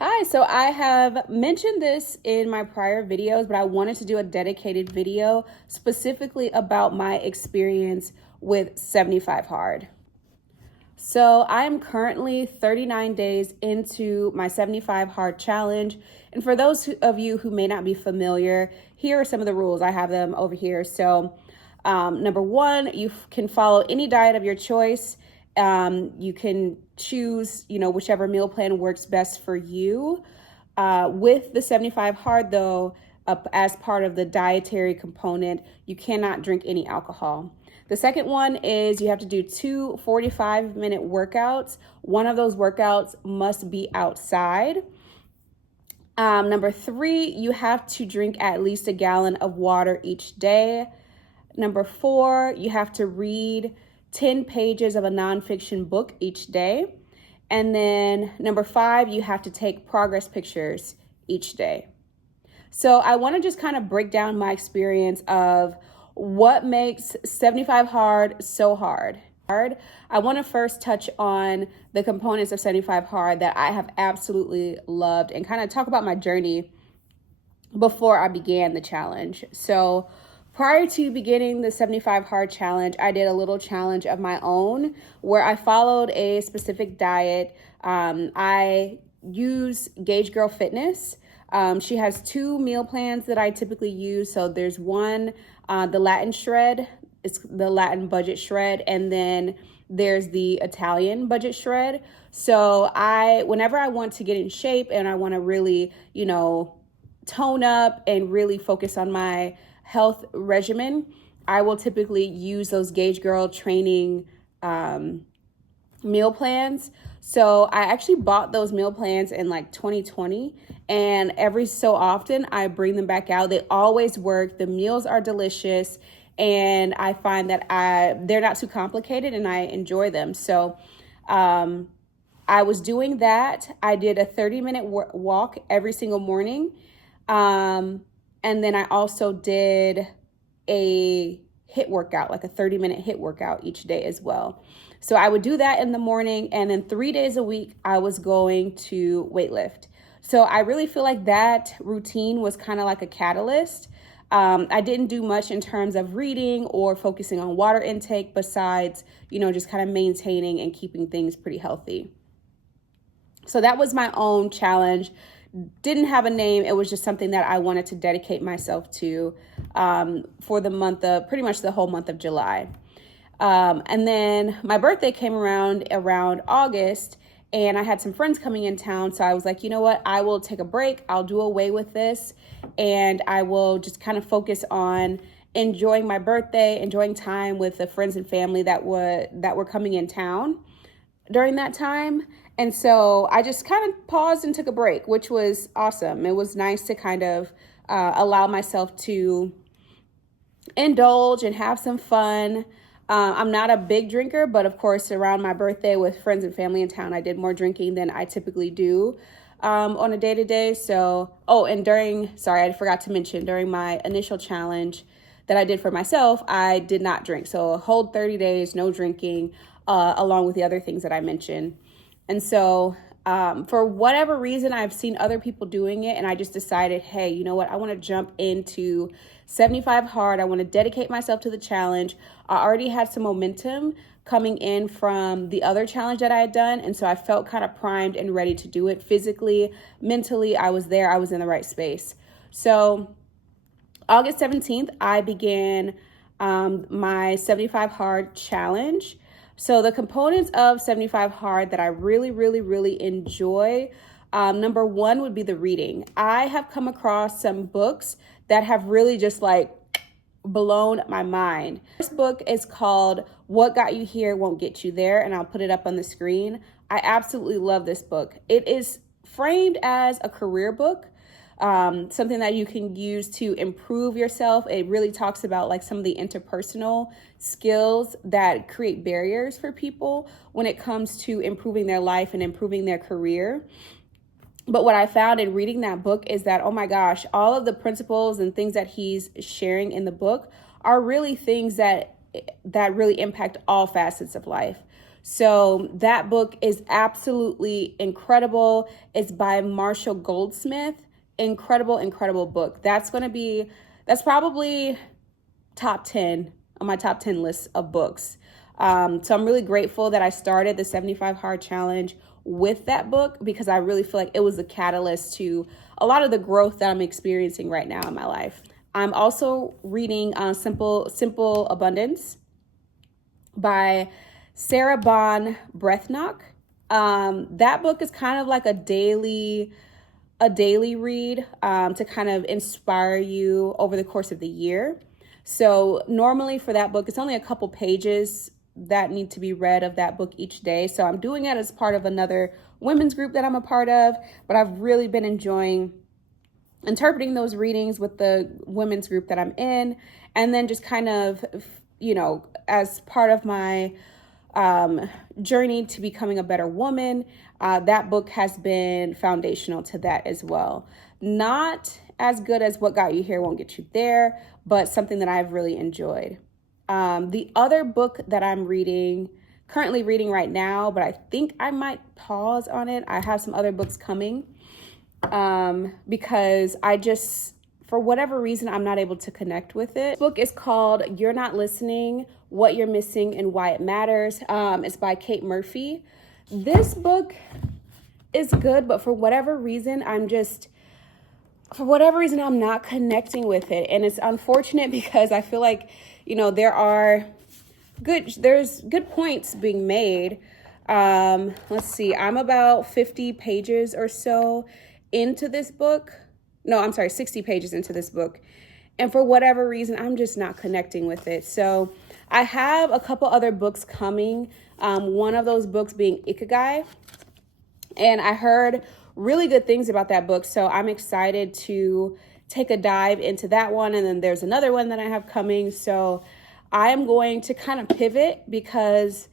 Hi, so I have mentioned this in my prior videos, but I wanted to do a dedicated video specifically about my experience with 75 Hard. So I'm currently 39 days into my 75 Hard challenge. And for those of you who may not be familiar, here are some of the rules. I have them over here. So number one, you can follow any diet of your choice. You can choose, whichever meal plan works best for you. With the 75 Hard, though, as part of the dietary component, you cannot drink any alcohol. The second one is you have to do two 45-minute workouts. One of those workouts must be outside. Number three, you have to drink at least a gallon of water each day. Number four, you have to read 10 pages of a nonfiction book each day. And then number five, you have to take progress pictures each day. So I want to just kind of break down my experience of what makes 75 Hard so hard. I want to first touch on the components of 75 Hard that I have absolutely loved and kind of talk about my journey before I began the challenge. So prior to beginning the 75 Hard challenge, I did a little challenge of my own where I followed a specific diet. I use Gauge Girl Fitness. She has two meal plans that I typically use. So there's one, the Latin shred, it's the Latin budget shred, and then there's the Italian budget shred. So whenever I want to get in shape and I want to really, tone up and really focus on my health regimen, I will typically use those Gauge Girl training meal plans. So I actually bought those meal plans in like 2020, and every so often I bring them back out. They always work. The meals are delicious, and I find that they're not too complicated and I enjoy them. So I was doing that. I did a 30-minute walk every single morning. And then I also did a HIIT workout, like a 30-minute HIIT workout each day as well. So I would do that in the morning, and then 3 days a week, I was going to weightlift. So I really feel like that routine was kind of like a catalyst. I didn't do much in terms of reading or focusing on water intake besides, just kind of maintaining and keeping things pretty healthy. So that was my own challenge. Didn't have a name. It was just something that I wanted to dedicate myself to for the month of, pretty much the whole month of July. And then my birthday came around August, and I had some friends coming in town. So I was like, you know what? I will take a break. I'll do away with this, and I will just kind of focus on enjoying my birthday, enjoying time with the friends and family that were coming in town during that time. And so I just kind of paused and took a break, which was awesome. It was nice to kind of allow myself to indulge and have some fun. I'm not a big drinker, but of course, around my birthday with friends and family in town, I did more drinking than I typically do on a day-to-day. So, I forgot to mention, during my initial challenge that I did for myself, I did not drink. So a whole 30 days, no drinking, along with the other things that I mentioned. And so for whatever reason, I've seen other people doing it, and I just decided, hey, you know what? I want to jump into 75 Hard. I want to dedicate myself to the challenge. I already had some momentum coming in from the other challenge that I had done, and so I felt kind of primed and ready to do it physically, mentally. I was there. I was in the right space. So August 17th, I began my 75 Hard challenge. So the components of 75 Hard that I really, really, really enjoy, number one would be the reading. I have come across some books that have really just like blown my mind. This book is called What Got You Here Won't Get You There, and I'll put it up on the screen. I absolutely love this book. It is framed as a career book, something that you can use to improve yourself. It really talks about like some of the interpersonal skills that create barriers for people when it comes to improving their life and improving their career. But what I found in reading that book is that, oh my gosh, all of the principles and things that he's sharing in the book are really things that really impact all facets of life. So that book is absolutely incredible. It's by Marshall Goldsmith. Incredible book. That's probably top 10 on my top 10 list of books. So I'm really grateful that I started the 75 Hard Challenge with that book, because I really feel like it was a catalyst to a lot of the growth that I'm experiencing right now in my life. I'm also reading Simple Abundance by Sarah Bon Breathnock. That book is kind of like a daily read to kind of inspire you over the course of the year. So normally for that book, it's only a couple pages that need to be read of that book each day. So I'm doing it as part of another women's group that I'm a part of, but I've really been enjoying interpreting those readings with the women's group that I'm in. And then just kind of, as part of my journey to becoming a better woman, that book has been foundational to that as well. Not as good as What Got You Here Won't Get You There, but something that I've really enjoyed. The other book that I'm currently reading right now, but I think I might pause on it. I have some other books coming because for whatever reason, I'm not able to connect with it. This book is called You're Not Listening, What You're Missing and Why It Matters. It's by Kate Murphy. This book is good, but for whatever reason, I'm not connecting with it. And it's unfortunate because I feel like, there's good points being made. Let's see, I'm about 50 pages or so into this book. No, I'm sorry, 60 pages into this book. And for whatever reason, I'm just not connecting with it. So I have a couple other books coming. One of those books being Ikigai. And I heard really good things about that book. So I'm excited to take a dive into that one. And then there's another one that I have coming. So I am going to kind of pivot because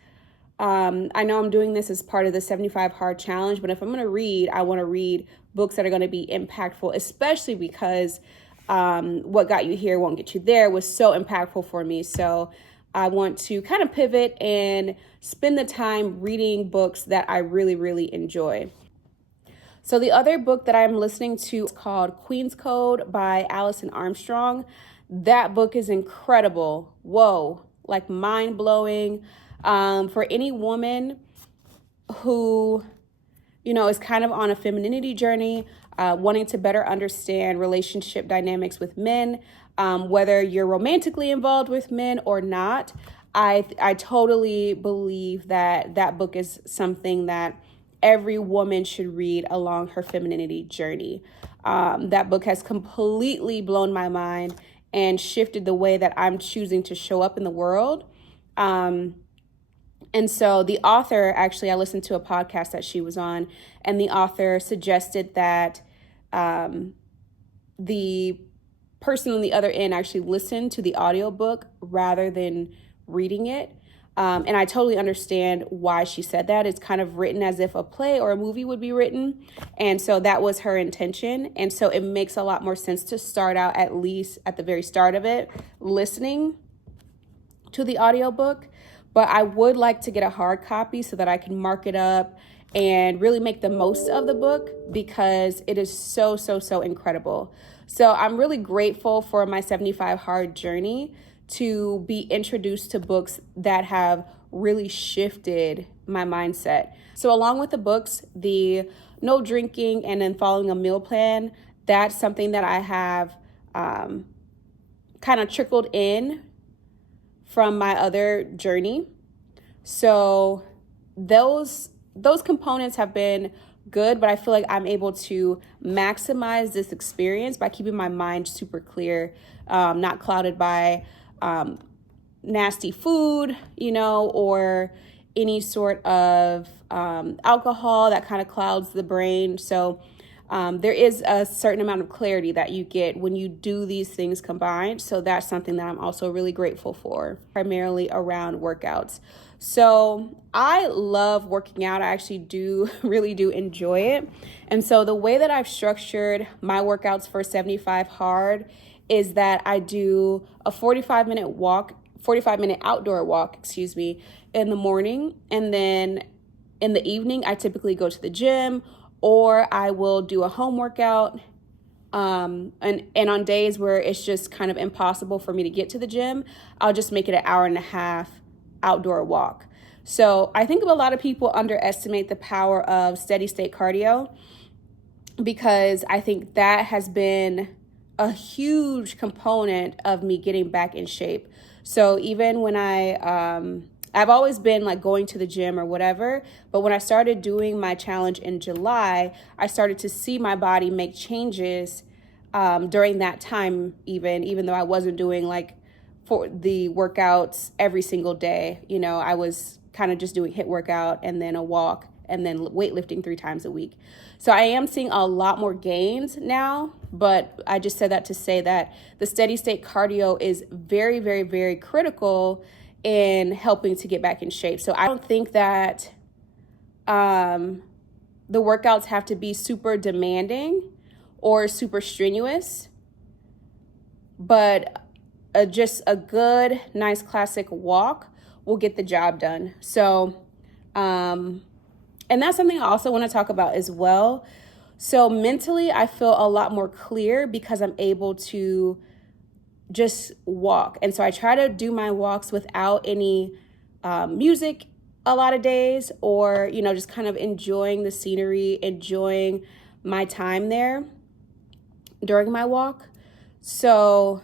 I know I'm doing this as part of the 75 Hard Challenge. But if I'm going to read, I want to read books that are going to be impactful, especially because What Got You Here Won't Get You There was so impactful for me. So I want to kind of pivot and spend the time reading books that I really, really enjoy. So the other book that I'm listening to is called Queen's Code by Alison Armstrong. That book is incredible. Whoa, like mind-blowing. For any woman who, is kind of on a femininity journey, wanting to better understand relationship dynamics with men, whether you're romantically involved with men or not, I totally believe that book is something that every woman should read along her femininity journey. That book has completely blown my mind and shifted the way that I'm choosing to show up in the world. And so the author, actually, I listened to a podcast that she was on, and the author suggested that the person on the other end actually listen to the audiobook rather than reading it. And I totally understand why she said that. It's kind of written as if a play or a movie would be written. And so that was her intention. And so it makes a lot more sense to start out, at least at the very start of it, listening to the audiobook. But I would like to get a hard copy so that I can mark it up and really make the most of the book, because it is so, so, so incredible. So I'm really grateful for my 75 Hard journey to be introduced to books that have really shifted my mindset. So along with the books, the no drinking and then following a meal plan, that's something that I have kind of trickled in from my other journey. So those components have been good, but I feel like I'm able to maximize this experience by keeping my mind super clear, not clouded by nasty food, or any sort of alcohol that kind of clouds the brain. So there is a certain amount of clarity that you get when you do these things combined. So that's something that I'm also really grateful for, primarily around workouts. So I love working out. I actually really do enjoy it. And so the way that I've structured my workouts for 75 Hard is that I do a 45-minute walk 45-minute outdoor walk, in the morning. And then in the evening, I typically go to the gym, or I will do a home workout. And on days where it's just kind of impossible for me to get to the gym, I'll just make it an hour and a half outdoor walk. So I think a lot of people underestimate the power of steady state cardio, because I think that has been a huge component of me getting back in shape. So even when I've always been like going to the gym or whatever, but when I started doing my challenge in July, I started to see my body make changes during that time, even though I wasn't doing like for the workouts every single day. You know, I was kind of just doing HIIT workout and then a walk and then weightlifting 3 times a week. So I am seeing a lot more gains now, but I just said that to say that the steady state cardio is very, very, very critical in helping to get back in shape. So I don't think that the workouts have to be super demanding or super strenuous, but just a good, nice classic walk will get the job done. So, and that's something I also want to talk about as well. So mentally, I feel a lot more clear because I'm able to just walk. And so I try to do my walks without any music a lot of days, or, you know, just kind of enjoying the scenery, enjoying my time there during my walk. So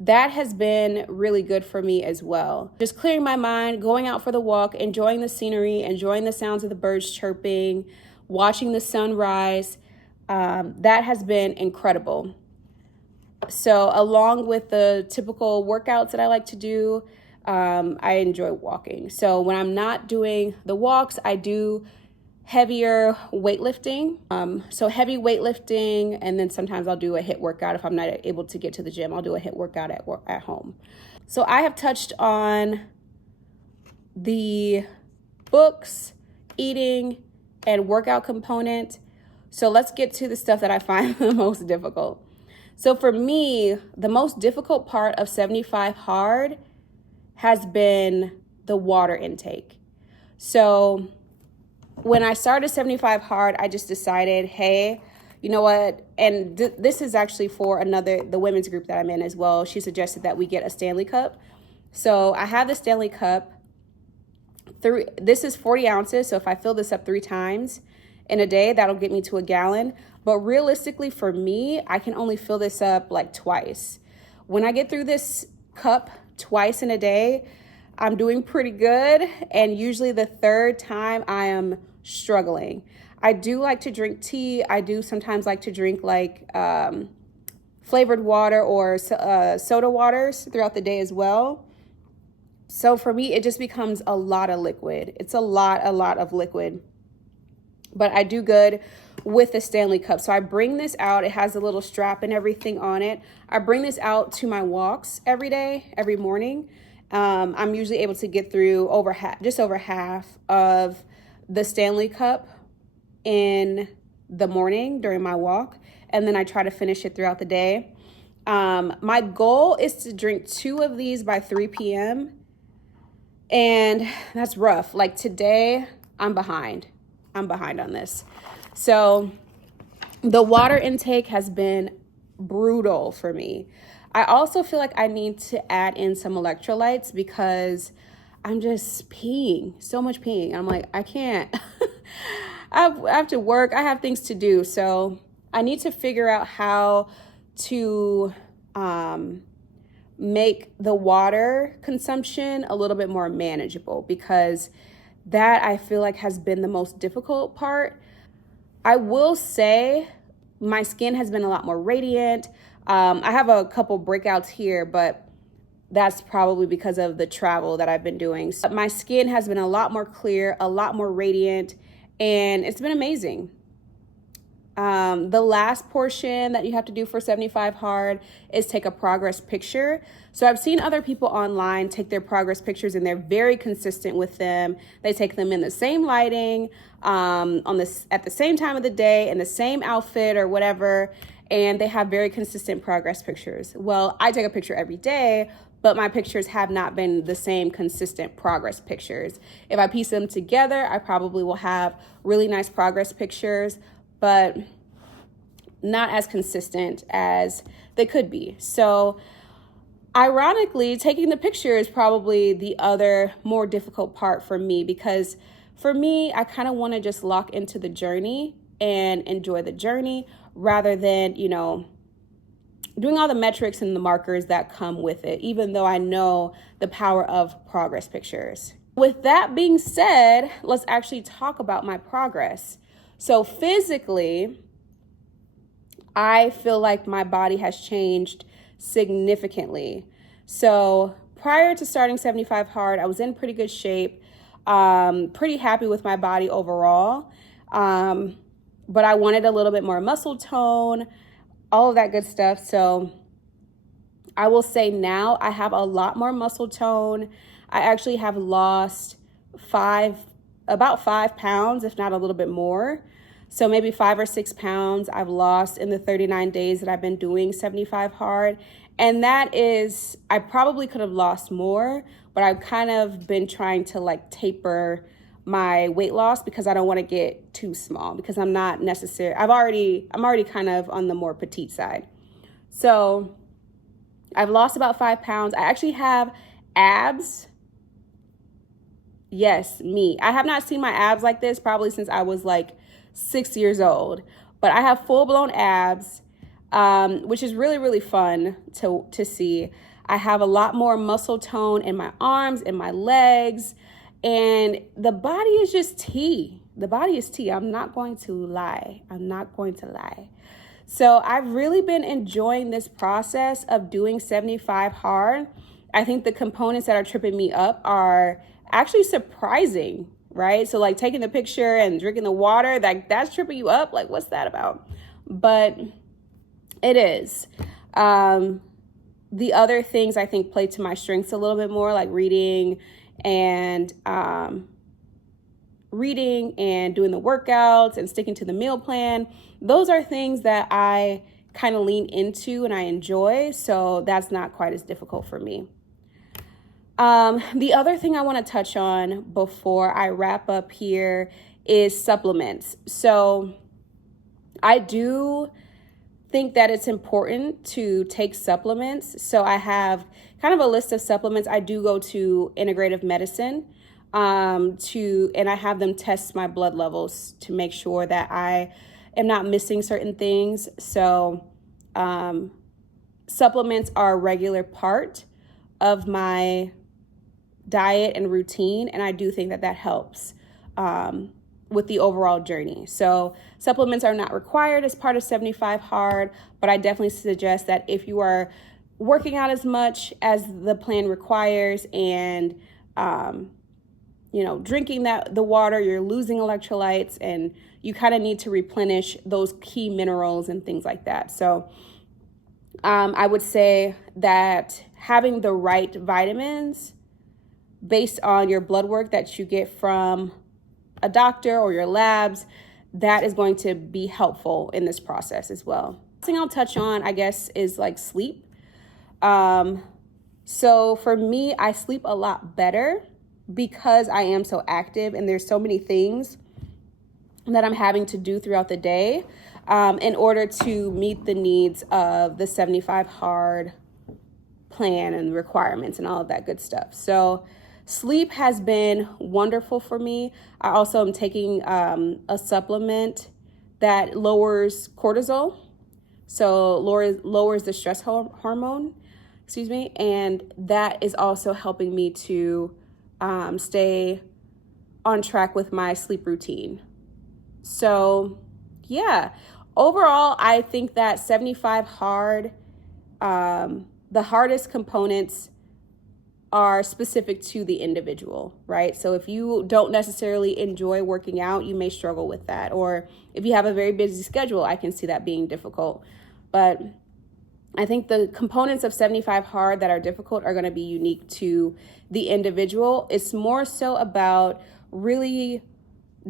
that has been really good for me as well. Just clearing my mind, going out for the walk, enjoying the scenery, enjoying the sounds of the birds chirping, watching the sunrise. That has been incredible. So along with the typical workouts that I like to do, I enjoy walking. So when I'm not doing the walks, I do heavier weightlifting. So heavy weightlifting, and then sometimes I'll do a HIIT workout. If I'm not able to get to the gym, I'll do a HIIT workout at home. So I have touched on the books, eating, and workout component. So let's get to the stuff that I find the most difficult. So for me, the most difficult part of 75 hard has been the water intake. So when I started 75 hard, I just decided, hey, you know what? And this is actually for the women's group that I'm in as well. She suggested that we get a Stanley Cup. So I have the Stanley Cup. This is 40 ounces. So if I fill this up 3 times in a day, that'll get me to a gallon. But realistically for me, I can only fill this up like twice. When I get through this cup twice in a day, I'm doing pretty good. And usually the 3rd time I am struggling. I do like to drink tea. I do sometimes like to drink like flavored water or soda waters throughout the day as well. So for me, it just becomes a lot of liquid. It's a lot of liquid. But I do good with the Stanley Cup. So I bring this out. It has a little strap and everything on it. I bring this out to my walks every day, every morning. I'm usually able to get through just over half of the Stanley Cup in the morning during my walk. And then I try to finish it throughout the day. My goal is to drink 2 of these by 3 p.m. And that's rough. Like today, I'm behind on this. So the water intake has been brutal for me. I also feel like I need to add in some electrolytes because I'm just peeing, so much peeing. I'm like, I can't. I have to work. I have things to do. So I need to figure out how to make the water consumption a little bit more manageable, because that I feel like has been the most difficult part. I will say my skin has been a lot more radiant. I have a couple breakouts here, but that's probably because of the travel that I've been doing. So my skin has been a lot more clear, a lot more radiant, and it's been amazing. The last portion that you have to do for 75 hard is take a progress picture. So I've seen other people online take their progress pictures and they're very consistent with them. They take them in the same lighting, at the same time of the day, in the same outfit or whatever, and they have very consistent progress pictures. Well, I take a picture every day, but my pictures have not been the same consistent progress pictures. If I piece them together, I probably will have really nice progress pictures, but not as consistent as they could be. So ironically, taking the picture is probably the other more difficult part for me, because for me, I kind of want to just lock into the journey and enjoy the journey rather than, doing all the metrics and the markers that come with it, even though I know the power of progress pictures. With that being said, let's actually talk about my progress. So physically, I feel like my body has changed significantly. So prior to starting 75 Hard, I was in pretty good shape, pretty happy with my body overall. But I wanted a little bit more muscle tone, all of that good stuff. So I will say now I have a lot more muscle tone. I actually have lost about 5 pounds, if not a little bit more. So maybe 5 or 6 pounds I've lost in the 39 days that I've been doing 75 Hard. And that is, I probably could have lost more, but I've kind of been trying to taper my weight loss because I don't want to get too small, because I'm not necessarily, I'm already kind of on the more petite side. So I've lost about 5 pounds. I actually have abs. Yes, me. I have not seen my abs like this probably since I was 6 years old, but I have full-blown abs, which is really, really fun to see. I have a lot more muscle tone in my arms and my legs, and the body is just tea. The body is tea. I'm not going to lie. So I've really been enjoying this process of doing 75 Hard. I think the components that are tripping me up are actually surprising, right? So taking the picture and drinking the water, that's tripping you up. What's that about? But it is. The other things I think play to my strengths a little bit more, like reading and doing the workouts and sticking to the meal plan. Those are things that I kind of lean into and I enjoy. So that's not quite as difficult for me. The other thing I want to touch on before I wrap up here is supplements. So I do think that it's important to take supplements. So I have kind of a list of supplements. I do go to integrative medicine and I have them test my blood levels to make sure that I am not missing certain things. So supplements are a regular part of my diet and routine, and I do think that helps with the overall journey. So supplements are not required as part of 75 Hard, but I definitely suggest that if you are working out as much as the plan requires and drinking the water, you're losing electrolytes and you kind of need to replenish those key minerals and things like that. So I would say that having the right vitamins based on your blood work that you get from a doctor or your labs, that is going to be helpful in this process as well. The thing I'll touch on, I guess, is sleep. So for me, I sleep a lot better because I am so active and there's so many things that I'm having to do throughout the day in order to meet the needs of the 75 Hard plan and requirements and all of that good stuff. So sleep has been wonderful for me. I also am taking a supplement that lowers cortisol, so lowers the stress hormone, and that is also helping me to stay on track with my sleep routine. So yeah, overall, I think that 75 Hard, the hardest components are specific to the individual, right? So if you don't necessarily enjoy working out, you may struggle with that. Or if you have a very busy schedule, I can see that being difficult. But I think the components of 75 Hard that are difficult are going to be unique to the individual. It's more so about really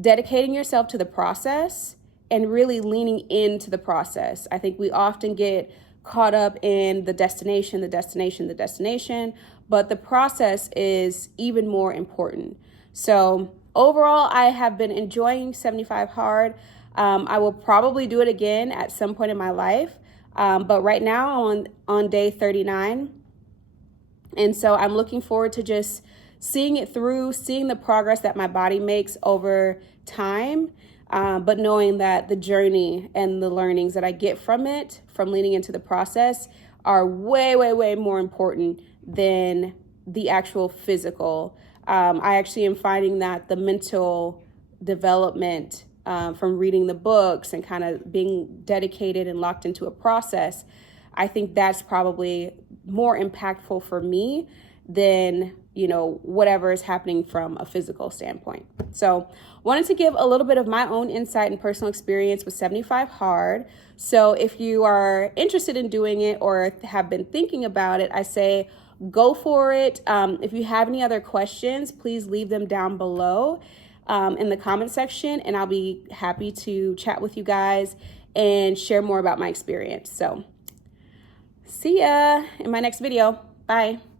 dedicating yourself to the process and really leaning into the process. I think we often get caught up in the destination, but the process is even more important. So overall, I have been enjoying 75 hard. I will probably do it again at some point in my life. But right now on day 39. And so I'm looking forward to just seeing it through, seeing the progress that my body makes over time, but knowing that the journey and the learnings that I get from it, from leaning into the process, are way, way, way more important than the actual physical. I actually am finding that the mental development from reading the books and kind of being dedicated and locked into a process, I think that's probably more impactful for me than, whatever is happening from a physical standpoint. So wanted to give a little bit of my own insight and personal experience with 75 hard. So if you are interested in doing it or have been thinking about it, I say go for it. If you have any other questions, please leave them down below in the comment section, and I'll be happy to chat with you guys and share more about my experience. So see ya in my next video. Bye.